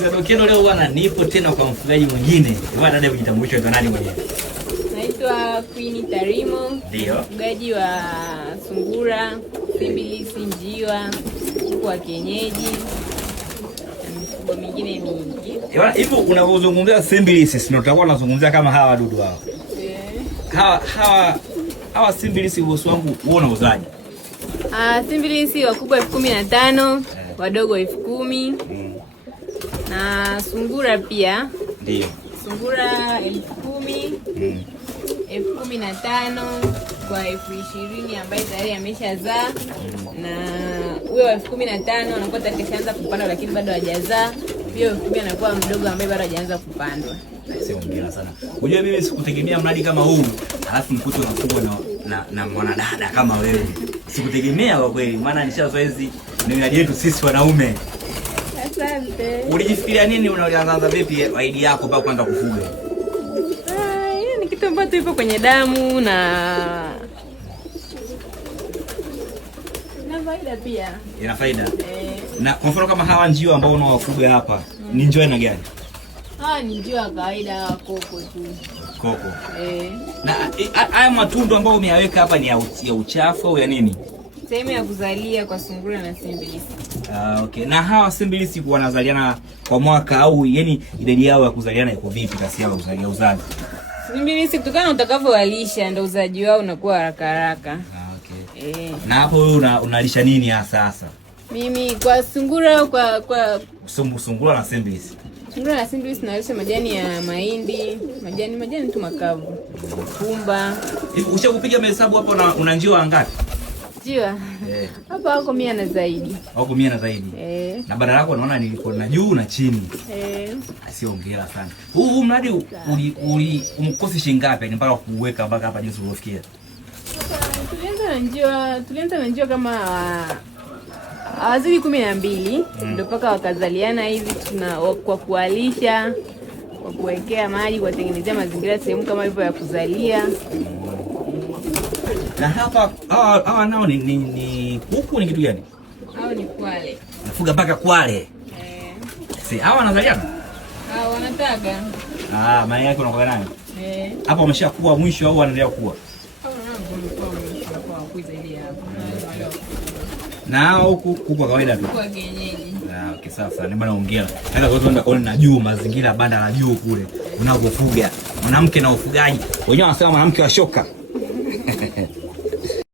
Yes, Dokeno leo bwana nipo tena kwa mfugaji mwingine. Bwana dada kujitambulisha ndo nani mwenyewe? Naitwa Queen Tarimo. Ndio. Mfugaji wa sungura, simbilisi, njiwa, kuku wa kienyeji na mifugo mingine mingi. Bwana hivyo unapozungumzia simbilisi sio tutakuwa tunazungumzia kama hawa wadudu hao. Hawa simbilisi bosi wangu uona uzaji. Simbilisi wakubwa 15,000, wadogo 10,000. Na sungura pia. Ndio. Sungura 10,000. 15,000 kwa 20,000 ambaye tayari ameshazaa, na huyo 15,000 anakuwa tayari kashaanza kupandwa lakini bado hajazaa. Hiyo 10,000 anakuwa mdogo ambaye bado hajaanza kupandwa. Sio ongera sana. Unajua mimi sikutegemea mradi kama huu, alafu mkuto unafugwa na mwanadada kama wewe. Sikutegemea kwa kweli, maana nishazoea hizi ni miradi yetu sisi wanaume. Asante. Ulijifikiria nini unaanza vipi idea yako mpaka kuanza kufuga? Hiyo ni kitu ambacho ipo kwenye damu na faida pia. Ina faida. Na kwa mfano kama hawa njiwa ambao unawafuga hapa, ni njiwa aina gani? Ni njiwa kawaida, koko tu. Koko. Na haya matundu ambayo umeyaweka hapa ni ya uchafu au ya nini? Sehemu ya kuzalia kwa sungura na simbilisi. Okay. Na hawa simbilisi wanazaliana kwa mwaka au yani idadi yao ya kuzaliana iko vipi kasi yao ya uzazi? Simbilisi kutokana na utakavyowalisha ndio uzaji wao unakuwa haraka haraka. Okay. Na hapo wewe unalisha nini hasa? Mimi kwa sungura kwa sungura na simbilisi. Sungura na simbilisi nalisha majani ya mahindi, majani tu makavu. Pumba. Hivi ushakupiga mahesabu hapa una njiwa ngapi? Njiwa? Hapa wako 100 na zaidi. Wako 100 na zaidi? Na bara lako naona niko na juu na chini. Sio ongera sana. Huu mradi umkosi shilingi ngapi mpaka kuweka mpaka hapa jinsi uliofikia? Tulianza na njiwa kama hawazidi 12 ndio mpaka wakazaliana hivi, kwa kualisha, kwa kuwekea maji, kuwatengenezea mazingira sehemu kama hivyo ya kuzalia. Na hapa hawa nao ni kuku ni kitu gani? Hao ni kwale. Nafuga mpaka kwale. Si hawa wanazaliana? Wanataga. Maana yake unakuwa nani? Hapo wameshakuwa mwisho au wanaendelea kukua? Na huku kwa kawaida tu. Kwa kienyeji. Okay, sasa ni bwana ongea. Nataka watu waende kuona na juu mazingira banda la juu kule unapofuga. Mwanamke na ufugaji. Wenyewe wanasema mwanamke wa shoka.